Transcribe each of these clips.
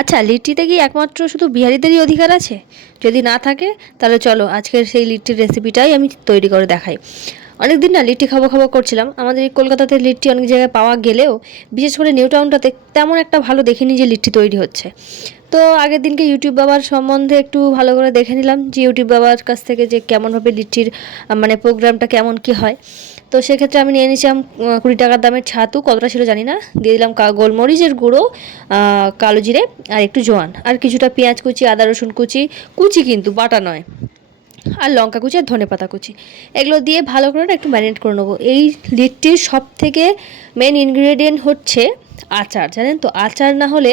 আচ্ছা, লিট্টিতে কি একমাত্র শুধু বিহারিদেরই অধিকার আছে? যদি না থাকে তাহলে চলো আজকের সেই লিট্টির রেসিপিটাই আমি তৈরি করে দেখাই। অনেক দিন না লিট্টি খাবো খাবো করছিলাম। আমাদের এই কলকাতাতে লিট্টি অনেক জায়গায় পাওয়া গেলেও বিশেষ করে নিউ টাউনটাতে তেমন একটা ভালো দেখিনি যে লিট্টি তৈরি হচ্ছে। তো আগের দিনকে ইউটিউব বাবার সম্বন্ধে একটু ভালো করে দেখে নিলাম যে ইউটিউব বাবার কাছ থেকে যে কেমনভাবে লিট্টির মানে প্রোগ্রামটা কেমন কি হয়। তো সেক্ষেত্রে আমি নিয়ে নিয়েছিলাম 20 টাকার দামের ছাতু, কতটা ছিল জানি না, দিয়ে দিলাম গোলমরিচের গুঁড়ো, কালো জিরে আর একটু জোয়ান, আর কিছুটা পেঁয়াজ কুচি, আদা রসুন কুচি, কুচি কিন্তু বাটা নয়, আর লঙ্কা কুচি আর ধনেপাতা কুচি। এগুলো দিয়ে ভালো করে একটু ম্যারিনেট করে নেবো। এই লিট্টির সব থেকে মেন ইনগ্রেডিয়েন্ট হচ্ছে আচার, জানেন তো? আচার না হলে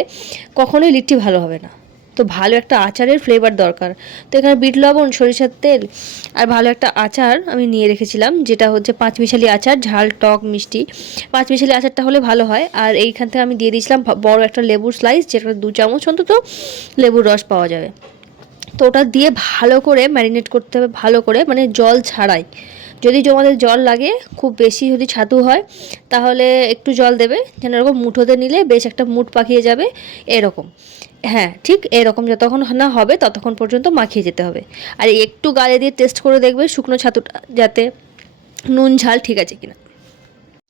কখনোই লিট্টি ভালো হবে না। তো ভালো একটা আচারের ফ্লেভার দরকার। তো এখানে বিট লবণ, সরিষার তেল আর ভালো একটা আচার আমি নিয়ে রেখেছিলাম, যেটা হচ্ছে পাঁচমিশালি আচার, ঝাল টক মিষ্টি। পাঁচমিশালি আচারটা হলে ভালো হয়। আর এইখান থেকে আমি দিয়ে দিয়েছিলাম বড় একটা লেবুর স্লাইস, যেটা 2 চামচ অন্তত লেবুর রস পাওয়া যাবে। তো ওটা দিয়ে ভালো করে ম্যারিনেট করতে হবে, ভালো করে মানে জল ছাড়াই। যদি তোমাদের জল লাগে, খুব বেশি যদি ছাতু হয় তাহলে একটু জল দেবে, যেন এরকম মুঠোতে নিলে বেশ একটা মুঠ পাকিয়ে যাবে এরকম। হ্যাঁ, ঠিক এরকম যতক্ষণ না হবে ততক্ষণ পর্যন্ত মাখিয়ে যেতে হবে। আর একটু গালে দিয়ে টেস্ট করে দেখবে শুকনো ছাতুটা যাতে নুন ঝাল ঠিক আছে কিনা।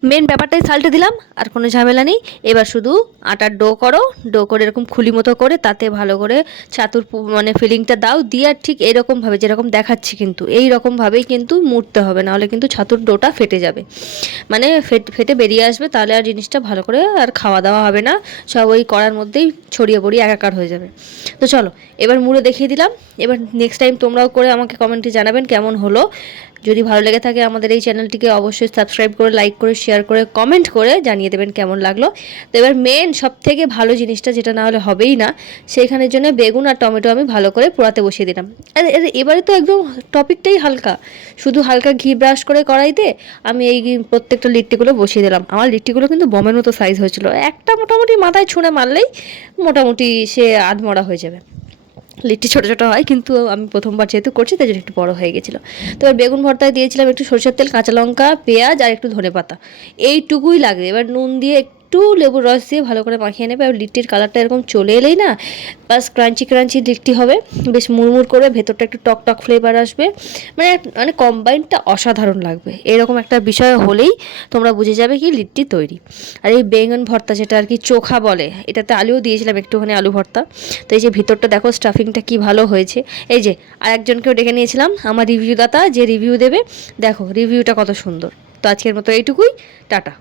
মেন ব্যাপারটাই সাল্টে দিলাম, আর কোনো ঝামেলা নেই। এবার শুধু আটার ডো করো, ডো করে এরকম খুলি মতো করে তাতে ভালো করে ছাতুর মানে ফিলিংটা দাও, দিয়ে আর ঠিক এরকমভাবে যেরকম দেখাচ্ছি কিন্তু এই রকমভাবেই কিন্তু মুড়তে হবে, নাহলে কিন্তু ছাতুর ডোটা ফেটে যাবে, মানে ফেটে বেরিয়ে আসবে। তাহলে আর জিনিসটা ভালো করে আর খাওয়া দাওয়া হবে না, সব ওই কড়ার মধ্যেই ছড়িয়ে পড়িয়ে একাকার হয়ে যাবে। তো চলো এবার মুড়ে দেখিয়ে দিলাম। এবার নেক্সট টাইম তোমরাও করে আমাকে কমেন্টে জানাবেন কেমন হলো। যদি ভালো লেগে থাকে আমাদের এই চ্যানেলটিকে অবশ্যই সাবস্ক্রাইব করে, লাইক করে, শেয়ার করে, কমেন্ট করে জানিয়ে দেবেন কেমন লাগলো। তো এবার মেন সব থেকে ভালো জিনিসটা, যেটা না হলে হবেই না, সেইখানের জন্য বেগুন আর টমেটো আমি ভালো করে পোড়াতে বসিয়ে দিলাম। আর এবারে তো একদম টপিকটাই হালকা, শুধু হালকা ঘি ব্রাশ করে কড়াইতে আমি এই প্রত্যেকটা লিট্টিগুলো বসিয়ে দিলাম। আমার লিট্টিগুলো কিন্তু বমের মতো সাইজ হয়েছিল, একটা মোটামুটি মাথায় ছুঁড়ে মারলেই মোটামুটি সে আধমরা হয়ে যাবে। লিট্টি ছোটো ছোটো হয়, কিন্তু আমি প্রথমবার যেহেতু করছি তাই জন্য একটু বড়ো হয়ে গেছিলো। তো এবার বেগুন ভর্তায় দিয়েছিলাম একটু সরষের তেল, কাঁচা লঙ্কা, পেঁয়াজ আর একটু ধনেপাতা, এইটুকুই লাগবে। এবার নুন দিয়ে একটু লেবুর রস দিয়ে ভালো করে মাখিয়ে নেবে। আর লিট্টির কালারটা এরকম চলে এলেই না বাস ক্রাঞ্চি ক্রাঞ্চি লিট্টি হবে, বেশ মুড়মুড় করে, ভেতরটা একটু টক টক ফ্লেভার আসবে, মানে মানে কম্বাইনটা অসাধারণ লাগবে। এরকম একটা বিষয় হলেই তোমরা বুঝে যাবে কি লিট্টি তৈরি। আর এই বেগুন ভর্তা, যেটা আর কি চোখা বলে, এটাতে আলুও দিয়েছিলাম একটুখানি, আলু ভর্তা। তো এই যে ভিতরটা দেখো স্টাফিংটা কি ভালো হয়েছে। এই যে আর একজনকেও ডেকে নিয়েছিলাম, আমার রিভিউ দাতা যে রিভিউ দেবে, দেখো রিভিউটা কত সুন্দর। তো আজকের মতো এইটুকুই, টাটা।